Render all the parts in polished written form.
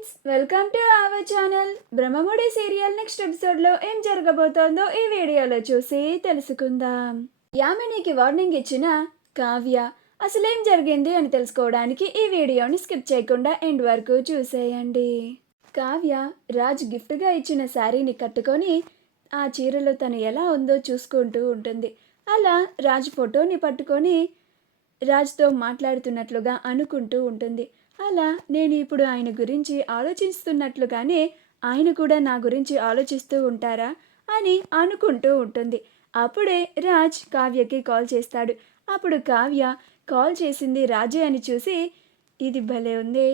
Friends, welcome to our channel. Brahmamudi serial next ఎపిసోడ్లో ఏం జరగబోతోందో ఈ వీడియోలో చూసి తెలుసుకుందాం. యామినికి వార్నింగ్ ఇచ్చిన కావ్య అసలేం జరిగింది అని తెలుసుకోవడానికి ఈ వీడియోని స్కిప్ చేయకుండా ఎండ్ వరకు చూసేయండి. కావ్య రాజ్ గిఫ్ట్గా ఇచ్చిన శారీని కట్టుకొని ఆ చీరలో తను ఎలా ఉందో చూసుకుంటూ ఉంటుంది. అలా రాజ్ ఫోటోని పట్టుకొని రాజ్తో మాట్లాడుతున్నట్లుగా అనుకుంటూ ఉంటుంది. అలా నేను ఇప్పుడు ఆయన గురించి ఆలోచిస్తున్నట్లుగానే ఆయన కూడా నా గురించి ఆలోచిస్తూ ఉంటారా అని అనుకుంటూ ఉంటుంది. అప్పుడే రాజ్ కావ్యకి కాల్ చేస్తాడు. అప్పుడు కావ్య కాల్ చేసింది రాజే అని చూసి, ఇది భలే ఉందే,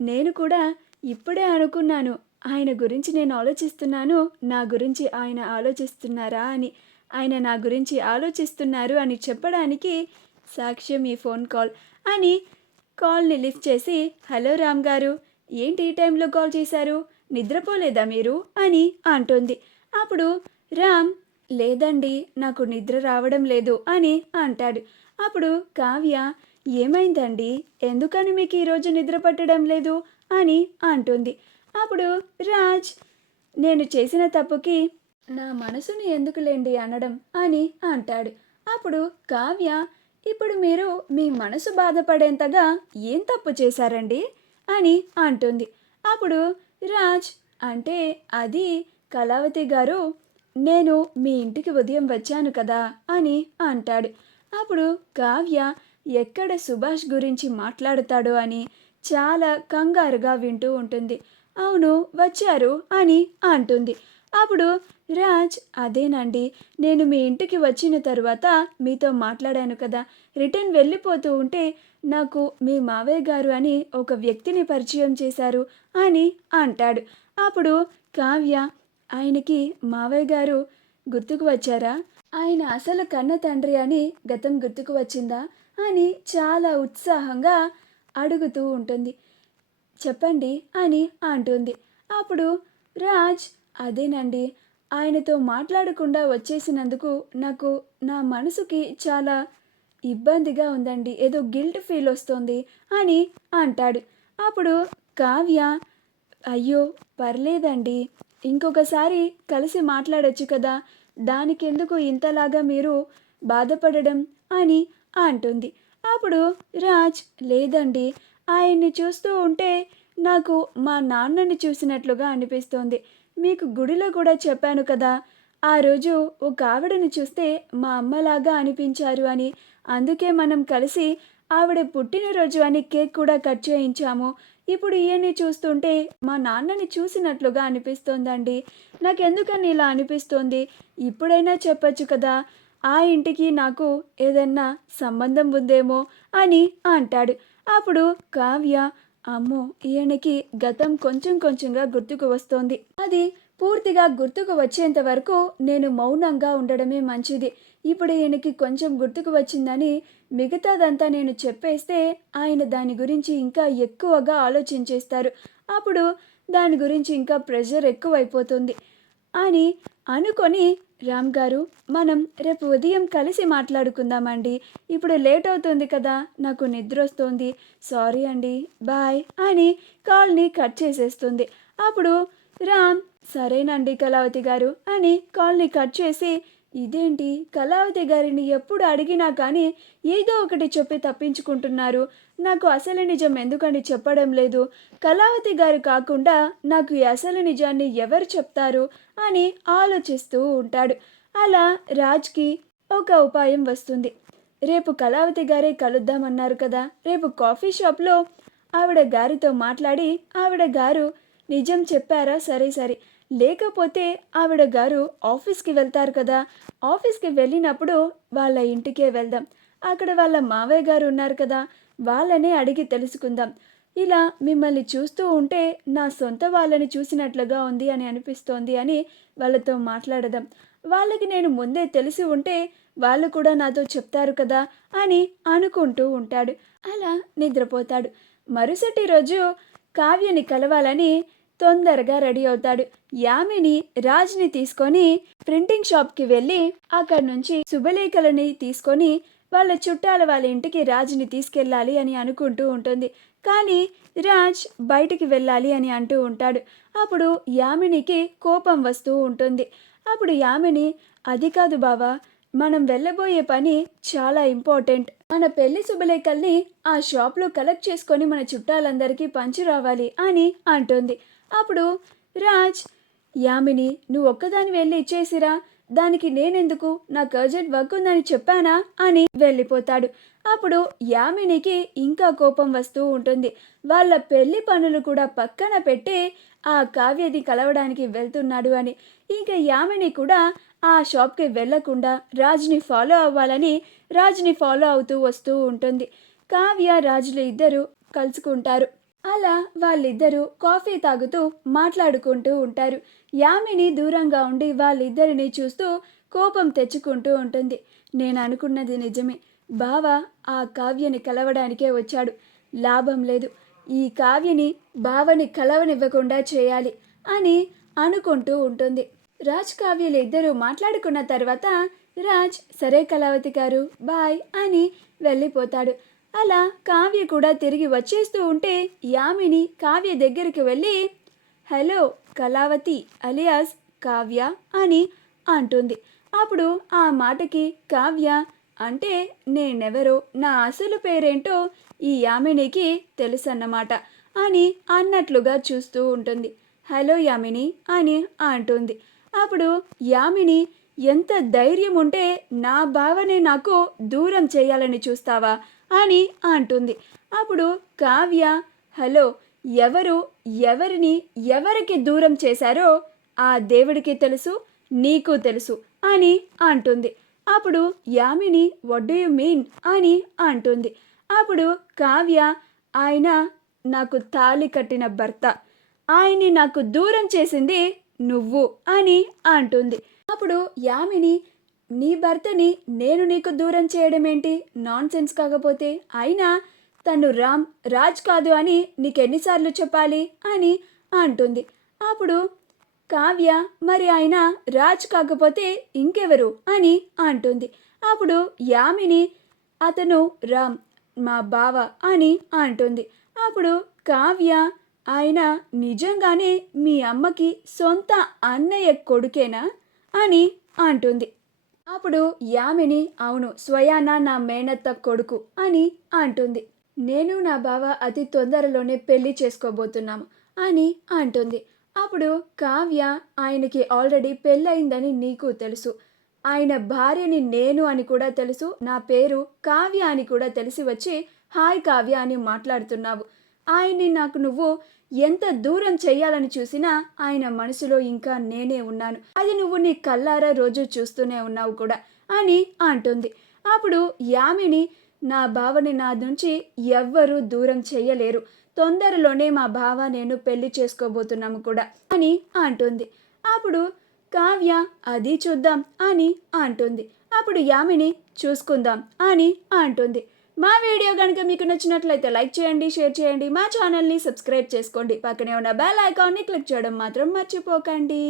నేను కూడా ఇప్పుడే అనుకున్నాను ఆయన గురించి నేను ఆలోచిస్తున్నాను, నా గురించి ఆయన ఆలోచిస్తున్నారా అని. ఆయన నా గురించి ఆలోచిస్తున్నారు అని చెప్పడానికి సాక్ష్యం ఈ ఫోన్ కాల్ అని కాల్ని లిఫ్ట్ చేసి, హలో రామ్ గారు, ఏంటి ఈ టైంలో కాల్ చేశారు, నిద్రపోలేదా మీరు అని అంటుంది. అప్పుడు రామ్, లేదండి, నాకు నిద్ర రావడం లేదు అని అంటాడు. అప్పుడు కావ్య, ఏమైందండి, ఎందుకని మీకు ఈరోజు నిద్ర పట్టడం లేదు అని అంటుంది. అప్పుడు రాజ్, నేను చేసిన తప్పుకి నా మనసును ఎందుకులేండి అనడం అని అంటాడు. అప్పుడు కావ్య, ఇప్పుడు మీరు మీ మనసు బాధపడేంతగా ఏం తప్పు చేశారండి అని అంటుంది. అప్పుడు రాజ్, అంటే అది కళావతి గారు, నేను మీ ఇంటికి ఉదయం వచ్చాను కదా అని అంటాడు. అప్పుడు కావ్య ఎక్కడ సుభాష్ గురించి మాట్లాడతాడో అని చాలా కంగారుగా వింటూ ఉంటుంది. అవును వచ్చారు అని అంటుంది. అప్పుడు రాజ్, అదేనండి, నేను మీ ఇంటికి వచ్చిన తరువాత మీతో మాట్లాడాను కదా, రిటర్న్ వెళ్ళిపోతూ ఉంటే నాకు మీ మావయ్య గారు అని ఒక వ్యక్తిని పరిచయం చేశారు అని అంటాడు. అప్పుడు కావ్య, ఆయనకి మావయ్య గారు గుర్తుకు వచ్చారా, ఆయన అసలు కన్న తండ్రి అని గతం గుర్తుకు వచ్చిందా అని చాలా ఉత్సాహంగా అడుగుతూ ఉంటుంది. చెప్పండి అని అంటుంది. అప్పుడు రాజ్, అదేనండి, ఆయనతో మాట్లాడకుండా వచ్చేసినందుకు నాకు నా మనసుకి చాలా ఇబ్బందిగా ఉందండి, ఏదో గిల్ట్ ఫీల్ వస్తుంది అని అంటాడు. అప్పుడు కావ్య, అయ్యో పర్లేదండి, ఇంకొకసారి కలిసి మాట్లాడొచ్చు కదా, దానికెందుకు ఇంతలాగా మీరు బాధపడడం అని అంటుంది. అప్పుడు రాజ్, లేదండి, ఆయన్ని చూస్తూ ఉంటే నాకు మా నాన్నని చూసినట్లుగా అనిపిస్తోంది. మీకు గుడిలో కూడా చెప్పాను కదా, ఆ రోజు ఒక ఆవిడని చూస్తే మా అమ్మలాగా అనిపించారు అని, అందుకే మనం కలిసి ఆవిడ పుట్టినరోజు అని కేక్ కూడా కట్ చేయించాము. ఇప్పుడు ఈయన్ని చూస్తుంటే మా నాన్నని చూసినట్లుగా అనిపిస్తోందండి. నాకెందుకని ఇలా అనిపిస్తోంది, ఇప్పుడైనా చెప్పచ్చు కదా, ఆ ఇంటికి నాకు ఏదన్నా సంబంధం ఉందేమో అని అంటాడు. అప్పుడు కావ్య, అమ్మో, ఈయనకి గతం కొంచెం కొంచెంగా గుర్తుకు వస్తోంది, అది పూర్తిగా గుర్తుకు వచ్చేంత వరకు నేను మౌనంగా ఉండడమే మంచిది. ఇప్పుడు ఈయనకి కొంచెం గుర్తుకు వచ్చిందని మిగతాదంతా నేను చెప్పేస్తే ఆయన దాని గురించి ఇంకా ఎక్కువగా ఆలోచించేస్తారు, అప్పుడు దాని గురించి ఇంకా ప్రెషర్ ఎక్కువైపోతుంది అని అనుకొని, రామ్ గారు, మనం రేపు ఉదయం కలిసి మాట్లాడుకుందామండి, ఇప్పుడు లేట్ అవుతుంది కదా, నాకు నిద్ర వస్తుంది, సారీ అండి, బాయ్ అని కాల్ని కట్ చేసేస్తుంది. అప్పుడు రామ్, సరేనండి కళావతి గారు అని కాల్ని కట్ చేసి, ఇదేంటి కళావతి గారిని ఎప్పుడు అడిగినా కానీ ఏదో ఒకటి చెప్పి తప్పించుకుంటున్నారు, నాకు అసలు నిజం ఎందుకని చెప్పడం లేదు, కళావతి గారు కాకుండా నాకు ఈ అసలు నిజాన్ని ఎవరు చెప్తారు అని ఆలోచిస్తూ ఉంటాడు. అలా రాజ్కి ఒక ఉపాయం వస్తుంది. రేపు కళావతి గారే కలుద్దామన్నారు కదా, రేపు కాఫీ షాప్లో ఆవిడ గారితో మాట్లాడి, ఆవిడ గారు నిజం చెప్పారా, సరే సరే, లేకపోతే ఆవిడ గారు ఆఫీస్కి వెళ్తారు కదా, ఆఫీస్కి వెళ్ళినప్పుడు వాళ్ళ ఇంటికే వెళ్దాం, అక్కడ వాళ్ళ మావయ్య గారు ఉన్నారు కదా, వాళ్ళనే అడిగి తెలుసుకుందాం, ఇలా మిమ్మల్ని చూస్తూ ఉంటే నా సొంత వాళ్ళని చూసినట్లుగా ఉంది అని అనిపిస్తోంది అని వాళ్ళతో మాట్లాడదాం, వాళ్ళకి నేను ముందే తెలిసి ఉంటే వాళ్ళు కూడా నాతో చెప్తారు కదా అని అనుకుంటూ ఉంటాడు. అలా నిద్రపోతాడు. మరుసటి రోజు కావ్యని కలవాలని తొందరగా రెడీ అవుతాడు. యామిని రాజ్ని తీసుకొని ప్రింటింగ్ షాప్కి వెళ్ళి అక్కడి నుంచి శుభలేఖలని తీసుకొని వాళ్ళ చుట్టాల వాళ్ళ ఇంటికి రాజ్ని తీసుకెళ్ళాలి అని అనుకుంటూ ఉంటుంది. కానీ రాజ్ బయటికి వెళ్ళాలి అని అంటూ ఉంటాడు. అప్పుడు యామినికి కోపం వస్తూ ఉంటుంది. అప్పుడు యామిని, అది కాదు బావా, మనం వెళ్ళబోయే పని చాలా ఇంపార్టెంట్. మన పెళ్లి శుభలేఖల్ని ఆ షాప్లో కలెక్ట్ చేసుకొని మన చుట్టాలందరికీ పంచి రావాలి అని అంటుంది. అప్పుడు రాజ్, యామిని నువ్వు ఒక్కదాని వెళ్ళి ఇచ్చేసిరా, దానికి నేనెందుకు, నాకు అర్జెంట్ వర్క్ ఉందని చెప్పానా అని వెళ్ళిపోతాడు. అప్పుడు యామినికి ఇంకా కోపం వస్తూ ఉంటుంది. వాళ్ళ పెళ్లి పనులు కూడా పక్కన పెట్టి ఆ కావ్యని కలవడానికి వెళ్తున్నాడు అని. ఇంకా యామిని కూడా ఆ షాప్కి వెళ్లకుండా రాజ్ని ఫాలో అవ్వాలని రాజ్ని ఫాలో అవుతూ వస్తూ ఉంటుంది. కావ్య రాజులు ఇద్దరు కలుసుకుంటారు. అలా వాళ్ళిద్దరూ కాఫీ తాగుతూ మాట్లాడుకుంటూ ఉంటారు. యామిని దూరంగా ఉండి వాళ్ళిద్దరిని చూస్తూ కోపం తెచ్చుకుంటూ ఉంటుంది. నేను అనుకున్నది నిజమే, బావ ఆ కావ్యని కలవడానికే వచ్చాడు. లాభం లేదు, ఈ కావ్యని బావని కలవనివ్వకుండా చేయాలి అని అనుకుంటూ ఉంటుంది. రాజ్ కావ్యలు ఇద్దరూ మాట్లాడుకున్న తర్వాత రాజ్, సరే కళావతి గారు బాయ్ అని వెళ్ళిపోతాడు. అలా కావ్య కూడా తిరిగి వచ్చేస్తూ ఉంటే యామిని కావ్య దగ్గరికి వెళ్ళి, హలో కళావతి అలియాస్ కావ్య అని అంటుంది. అప్పుడు ఆ మాటకి కావ్య, అంటే నేనెవరో, నా అసలు పేరేంటో ఈ యామినికి తెలుసన్నమాట అని అన్నట్లుగా చూస్తూ ఉంటుంది. హలో యామిని అని అంటుంది. అప్పుడు యామిని, ఎంత ధైర్యం ఉంటే నా బావనే నాకు దూరం చేయాలని చూస్తావా అని అంటుంది. అప్పుడు కావ్య, హలో, ఎవరు ఎవరిని ఎవరికి దూరం చేశారో ఆ దేవుడికి తెలుసు, నీకు తెలుసు అని అంటుంది. అప్పుడు Yamini, what do you mean అని అంటుంది. అప్పుడు కావ్య, ఆయన నాకు తాళి కట్టిన భర్త, ఆయన్ని నాకు దూరం చేసింది నువ్వు అని అంటుంది. అప్పుడు యామిని, నీ భర్తని నేను నీకు దూరం చేయడం ఏంటి, నాన్ సెన్స్ కాకపోతే, అయినా తను రాజ్ కాదు అని నీకెన్నిసార్లు చెప్పాలి అని అంటుంది. అప్పుడు కావ్య, మరి ఆయన రాజ్ కాకపోతే ఇంకెవరు అని అంటుంది. అప్పుడు యామిని, అతను రామ్ మా బావ అని అంటుంది. అప్పుడు కావ్య, ఆయన నిజంగానే మీ అమ్మకి సొంత అన్నయ్య కొడుకేనా అని అంటుంది. అప్పుడు యామిని, అవును, స్వయాన నా మేనత్త కొడుకు అని అంటుంది. నేను నా బావ అతి తొందరలోనే పెళ్లి చేసుకోబోతున్నాము అని అంటుంది. అప్పుడు కావ్య, ఆయనకి ఆల్రెడీ పెళ్ళయిందని నీకు తెలుసు, ఆయన భార్యని నేను అని కూడా తెలుసు, నా పేరు కావ్య అని కూడా తెలిసి వచ్చి హాయ్ కావ్య అని మాట్లాడుతున్నావు. ఆయన్ని నాకు నువ్వు ఎంత దూరం చెయ్యాలని చూసినా ఆయన మనసులో ఇంకా నేనే ఉన్నాను, అది నువ్వు నీ కళ్ళారా రోజు చూస్తూనే ఉన్నావు కూడా అని అంటుంది. అప్పుడు యామిని, నా బావని నా నుంచి ఎవ్వరూ దూరం చెయ్యలేరు, తొందరలోనే మా బావ నేను పెళ్లి చేసుకోబోతున్నాము కూడా అని అంటుంది. అప్పుడు కావ్య, అది చూద్దాం అని అంటుంది. అప్పుడు యామిని, చూసుకుందాం అని అంటుంది. మా వీడియో కనుక మీకు నచ్చినట్లయితే లైక్ చేయండి, షేర్ చేయండి, మా ఛానల్ని సబ్స్క్రైబ్ చేసుకోండి, పక్కనే ఉన్న బెల్ ఐకాన్ని క్లిక్ చేయడం మాత్రం మర్చిపోకండి.